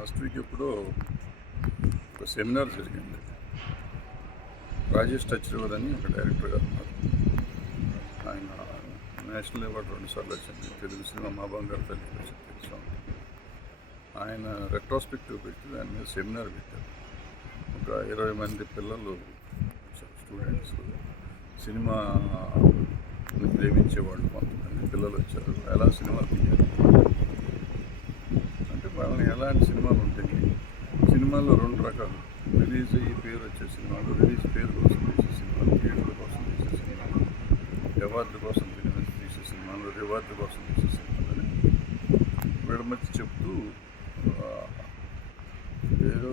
Last week ఎప్పుడో ఒక seminar జరిగింది. రాజేష్ టచ్రివర్ అని ఒక డైరెక్టర్ గారు ఉన్నారు. ఆయన నేషనల్ అవార్డు 2 సార్లు వచ్చింది. తెలుగు సినిమా మా బంగారు తల్లి వచ్చింది తెలుసు. ఆయన రెట్రోస్పెక్టివ్ పెట్టి దాని మీద సెమినార్ పెట్టారు. ఒక 20 మంది పిల్లలు స్టూడెంట్స్, సినిమా ప్రేమించేవాళ్ళు కొంతమంది పిల్లలు వచ్చారు. ఎలా సినిమా తీయాలి అంటే వాళ్ళని ఎలాంటి సినిమాలు ఉంటాయి, సినిమాల్లో 2 రకాలు, రిలీజ్ అయ్యి పేరు వచ్చే సినిమాలు, రిలీజ్ పేరు కోసం తీసే సినిమాలు, థియేటర్ల కోసం తీసే సినిమాలు, అవార్డుల కోసం తీసే సినిమాలు, రివార్డుల కోసం తీసే సినిమాలు అని వీళ్ళ మధ్య చెప్తూ ఏదో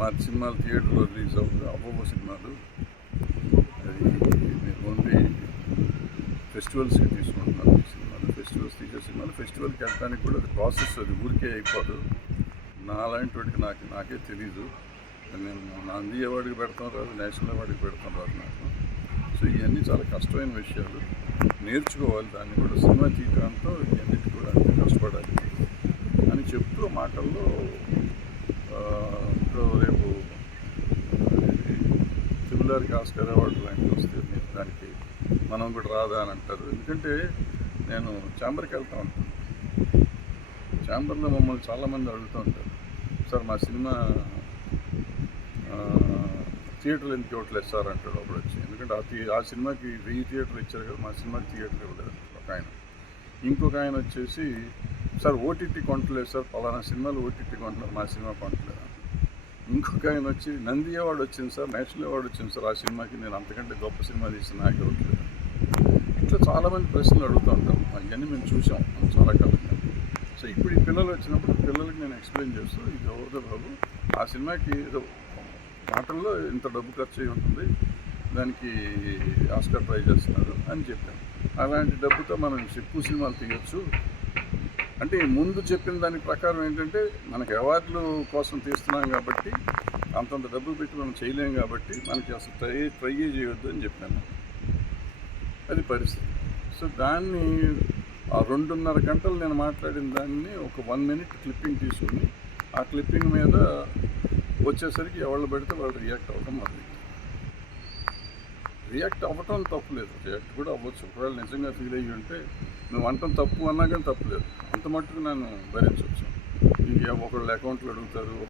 మా సినిమాలు థియేటర్లో రిలీజ్ అవ్వబో సినిమాలు, అది మీరు ఓన్లీ ఫెస్టివల్స్కి తీసుకుంటున్నారు. ఈ సినిమాలు ఫెస్టివల్స్ తీసే సినిమాలు, ఫెస్టివల్కి వెళ్ళడానికి కూడా అది ప్రాసెస్, అది ఊరికే అయిపోదు. నాలాంటి వాడికి నాకే తెలీదు. నేను నంది అవార్డుకి పెడతాం రాదు, నేషనల్ అవార్డుకి పెడతాం రాదు నాకు. సో ఇవన్నీ చాలా కష్టమైన విషయాలు, నేర్చుకోవాలి. దాన్ని కూడా సినిమా తీయడంతో ఇవన్నిటి కూడా అంతే కష్టపడాలి అని చెప్తూ మాటల్లో ఇప్పుడు రేపు తిరుమలకి ఆస్కార్ అవార్డు లాంటివి వస్తే దానికి మనం కూడా రాదా అని అంటారు. ఎందుకంటే నేను ఛాంబర్కి వెళ్తూ ఉంటాను. ఛాంబర్లో మమ్మల్ని చాలామంది అడుగుతూ ఉంటారు, సార్ మా సినిమా థియేటర్లు ఎందుకు ఇవ్వట్లేదు సార్ అంటాడు ఒకడు వచ్చి. ఎందుకంటే ఆ సినిమాకి 1000 థియేటర్లు ఇచ్చారు కదా, మా సినిమాకి థియేటర్ ఇవ్వలేదు ఒక ఆయన. ఇంకొక ఆయన వచ్చేసి, సార్ ఓటీటీ కొంటలేదు సార్, పలానా సినిమాలు ఓటీటీ కొంటున్నారు, మా సినిమా కొంటలేదు. ఇంకొక ఆయన వచ్చి, నంది అవార్డు వచ్చింది సార్, నేషనల్ అవార్డు వచ్చింది సార్, ఆ సినిమాకి నేను అంతకంటే గొప్ప సినిమా తీసి నాకు ఇవ్వట్లేదు. ఇట్లా చాలామంది ప్రశ్నలు అడుగుతూ ఉంటాం. అవన్నీ మేము చూసాం చాలా కాలంగా. సో ఇప్పుడు ఈ పిల్లలు వచ్చినప్పుడు పిల్లలకి నేను ఎక్స్ప్లెయిన్ చేస్తూ, ఇది ఎవరిదో బాబు, ఆ సినిమాకి ఏదో మాటల్లో ఇంత డబ్బు ఖర్చు అయి ఉంటుంది, దానికి ఆస్కార్ ట్రై చేస్తున్నారు అని చెప్పాను. అలాంటి డబ్బుతో మనం ఎక్కువ సినిమాలు తీయచ్చు అంటే, ముందు చెప్పిన దాని ప్రకారం ఏంటంటే, మనకి అవార్డుల కోసం తీస్తున్నాం కాబట్టి అంతంత డబ్బు పెట్టి మనం చేయలేం కాబట్టి మనకి అసలు ట్రై చేయొద్దు అని చెప్పాను. అది పరిస్థితి. సో దాన్ని ఆ 2.5 గంటలు నేను మాట్లాడిన దాన్ని ఒక 1 మినిట్ క్లిప్పింగ్ తీసుకుని, ఆ క్లిప్పింగ్ మీద వచ్చేసరికి ఎవరు పెడితే వాళ్ళు రియాక్ట్ అవ్వడం మొదలైంది. రియాక్ట్ అవ్వటం తప్పులేదు, రియాక్ట్ కూడా అవ్వచ్చు. ఒకవేళ నిజంగా ఫీల్ అయ్యి ఉంటే నువ్వు అంతం తప్పు అన్నా కానీ తప్పులేదు, అంత మట్టుకు నేను భరించవచ్చు. ఇంక ఒకళ్ళు అకౌంట్లు అడుగుతారు.